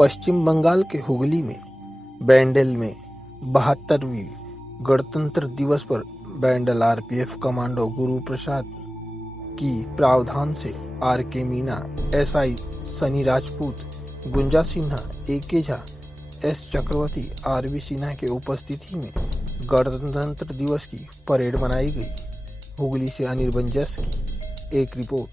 पश्चिम बंगाल के हुगली में बैंडल में 72वीं गणतंत्र दिवस पर बैंडल आरपीएफ कमांडो गुरु प्रसाद की प्रावधान से आर.के. मीना, एसआई सनी राजपूत, गुंजा सिन्हा, ए.के. झा, एस. चक्रवर्ती, आर.वी. सिन्हा के उपस्थिति में गणतंत्र दिवस की परेड मनाई गई। हुगली से अनिल बंजस की एक रिपोर्ट।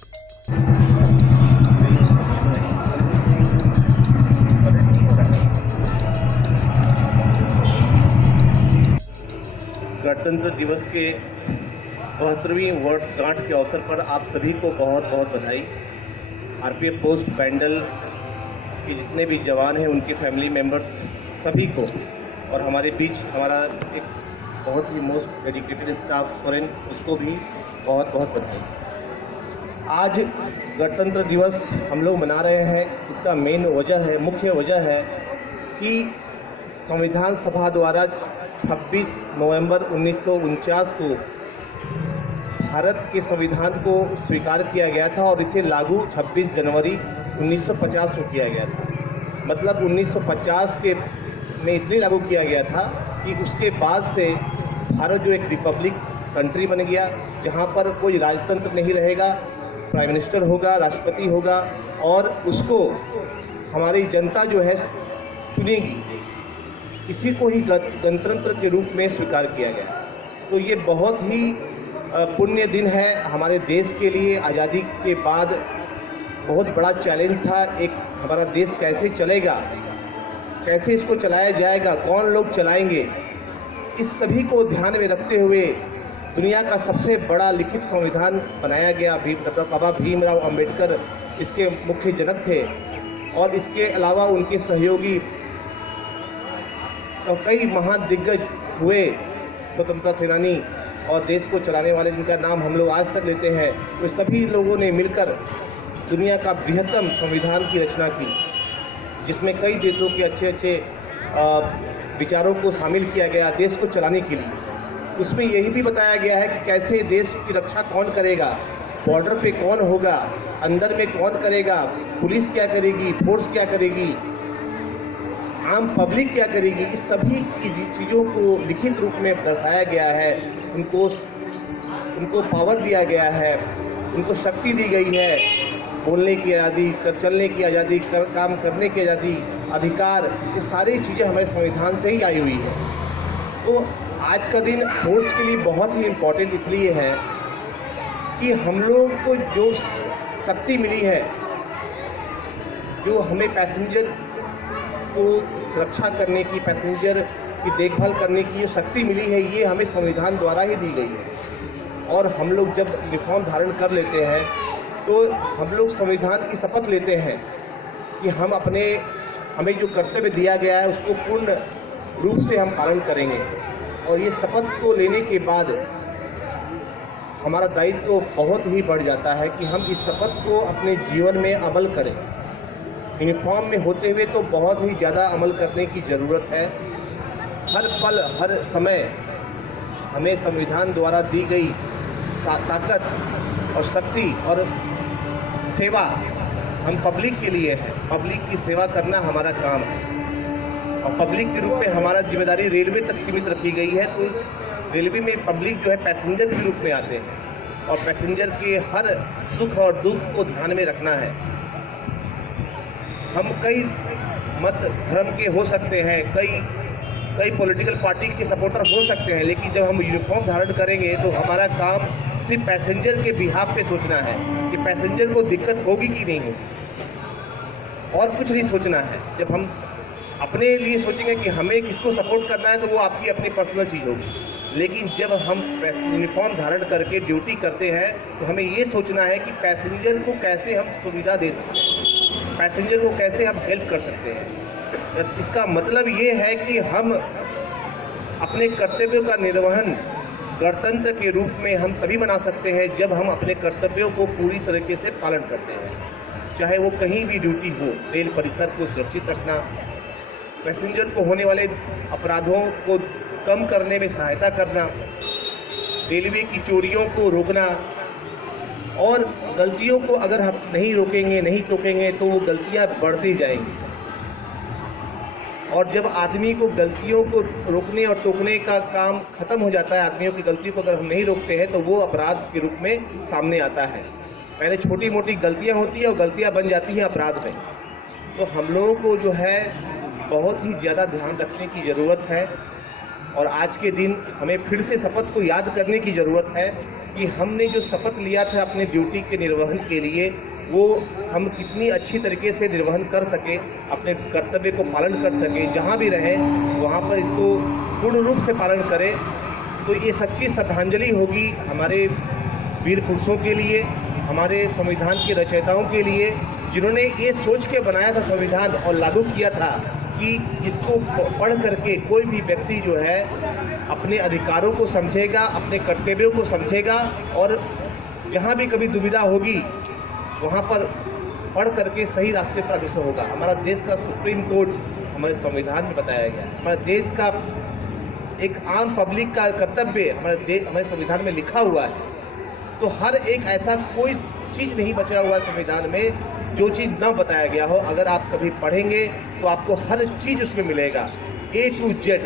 गणतंत्र दिवस के 72वीं वर्षगांठ के अवसर पर आप सभी को बहुत बहुत बधाई। आरपीएफ पोस्ट बैंडल के जितने भी जवान हैं, उनके फैमिली मेंबर्स सभी को, और हमारे बीच हमारा एक बहुत ही मोस्ट डेडिकेटेड स्टाफ सोरेन, उसको भी बहुत बहुत बधाई। आज गणतंत्र दिवस हम लोग मना रहे हैं। इसका मुख्य वजह है कि संविधान सभा द्वारा 26 नवंबर 1949 को भारत के संविधान को स्वीकार किया गया था और इसे लागू 26 जनवरी 1950 को किया गया था। मतलब 1950 के में इसलिए लागू किया गया था कि उसके बाद से भारत जो एक रिपब्लिक कंट्री बन गया, जहां पर कोई राजतंत्र नहीं रहेगा, प्राइम मिनिस्टर होगा, राष्ट्रपति होगा और उसको हमारी जनता जो है चुनेगी। इसी को ही गणतंत्र के रूप में स्वीकार किया गया। तो ये बहुत ही पुण्य दिन है हमारे देश के लिए। आज़ादी के बाद बहुत बड़ा चैलेंज था, एक हमारा देश कैसे चलेगा, कैसे इसको चलाया जाएगा, कौन लोग चलाएंगे। इस सभी को ध्यान में रखते हुए दुनिया का सबसे बड़ा लिखित संविधान बनाया गया। बाबा भीमराव अंबेडकर इसके मुख्य जनक थे और इसके अलावा उनके सहयोगी और कई महान दिग्गज हुए स्वतंत्रता सेनानी और देश को चलाने वाले, जिनका नाम हम लोग आज तक लेते हैं। वे सभी लोगों ने मिलकर दुनिया का बृहत्तम संविधान की रचना की, जिसमें कई देशों के अच्छे अच्छे विचारों को शामिल किया गया देश को चलाने के लिए। उसमें यही भी बताया गया है कि कैसे देश की रक्षा कौन करेगा, बॉर्डर पे कौन होगा, अंदर में कौन करेगा, पुलिस क्या करेगी, फोर्स क्या करेगी, आम पब्लिक क्या करेगी। इस सभी की चीज़ों को लिखित रूप में दर्शाया गया है। उनको पावर दिया गया है, उनको शक्ति दी गई है, बोलने की आज़ादी, चलने की आज़ादी, काम करने की आज़ादी, अधिकार, ये सारी चीज़ें हमारे संविधान से ही आई हुई है। तो आज का दिन फोर्स के लिए बहुत ही इम्पोर्टेंट इसलिए है कि हम लोग को जो शक्ति मिली है, जो हमें पैसेंजर को सुरक्षा करने की, पैसेंजर की देखभाल करने की जो शक्ति मिली है, ये हमें संविधान द्वारा ही दी गई है। और हम लोग जब यूनिफॉर्म धारण कर लेते हैं तो हम लोग संविधान की शपथ लेते हैं कि हमें जो कर्तव्य दिया गया है उसको पूर्ण रूप से हम पालन करेंगे। और ये शपथ को लेने के बाद हमारा दायित्व तो बहुत ही बढ़ जाता है कि हम इस शपथ को अपने जीवन में अमल करें। यूनिफॉर्म में होते हुए तो बहुत ही ज़्यादा अमल करने की ज़रूरत है। हर पल हर समय हमें संविधान द्वारा दी गई ताकत और शक्ति और सेवा हम पब्लिक के लिए है। पब्लिक की सेवा करना हमारा काम है और पब्लिक के रूप में हमारा जिम्मेदारी रेलवे तक सीमित रखी गई है। तो रेलवे में पब्लिक जो है पैसेंजर के रूप में आते हैं और पैसेंजर के हर सुख और दुख को ध्यान में रखना है। हम कई मत धर्म के हो सकते हैं, कई पॉलिटिकल पार्टी के सपोर्टर हो सकते हैं, लेकिन जब हम यूनिफॉर्म धारण करेंगे तो हमारा काम सिर्फ पैसेंजर के बिहाफ पे सोचना है कि पैसेंजर को दिक्कत होगी कि नहीं होगी, और कुछ नहीं सोचना है। जब हम अपने लिए सोचेंगे कि हमें किसको सपोर्ट करना है तो वो आपकी अपनी पर्सनल चीज़ होगी। लेकिन जब हम यूनिफॉर्म धारण करके ड्यूटी करते हैं तो हमें ये सोचना है कि पैसेंजर को कैसे हम सुविधा दे सकते हैं, पैसेंजर को कैसे हम हेल्प कर सकते हैं। इसका मतलब ये है कि हम अपने कर्तव्यों का निर्वहन गणतंत्र के रूप में हम तभी बना सकते हैं जब हम अपने कर्तव्यों को पूरी तरीके से पालन करते हैं। चाहे वो कहीं भी ड्यूटी हो, रेल परिसर को सुरक्षित रखना, पैसेंजर को होने वाले अपराधों को कम करने में सहायता करना, रेलवे की चोरियों को रोकना, और गलतियों को अगर हम नहीं रोकेंगे, नहीं टोकेंगे तो वो गलतियां बढ़ती जाएंगी। और जब आदमी को गलतियों को रोकने और टोकने का काम खत्म हो जाता है, आदमियों की गलती को अगर हम नहीं रोकते हैं तो वो अपराध के रूप में सामने आता है। पहले छोटी मोटी गलतियां होती हैं और गलतियां बन जाती हैं अपराध में। तो हम लोगों को जो है बहुत ही ज़्यादा ध्यान रखने की ज़रूरत है और आज के दिन हमें फिर से शपथ को याद करने की ज़रूरत है कि हमने जो शपथ लिया था अपने ड्यूटी के निर्वहन के लिए, वो हम कितनी अच्छी तरीके से निर्वहन कर सके, अपने कर्तव्य को पालन कर सके, जहाँ भी रहें वहाँ पर इसको पूर्ण रूप से पालन करें। तो ये सच्ची श्रद्धांजलि होगी हमारे वीर पुरुषों के लिए, हमारे संविधान के रचयिताओं के लिए, जिन्होंने ये सोच के बनाया था संविधान और लागू किया था कि इसको पढ़ करके कोई भी व्यक्ति जो है अपने अधिकारों को समझेगा, अपने कर्तव्यों को समझेगा और जहाँ भी कभी दुविधा होगी वहाँ पर पढ़ करके सही रास्ते पर अग्रसर होगा। हमारा देश का सुप्रीम कोर्ट हमारे संविधान में बताया गया है। हमारे देश का एक आम पब्लिक का कर्तव्य हमारे संविधान में लिखा हुआ है। तो हर एक ऐसा कोई चीज़ नहीं बचा हुआ है संविधान में जो चीज़ न बताया गया हो। अगर आप कभी पढ़ेंगे तो आपको हर चीज़ उसमें मिलेगा, A to Z।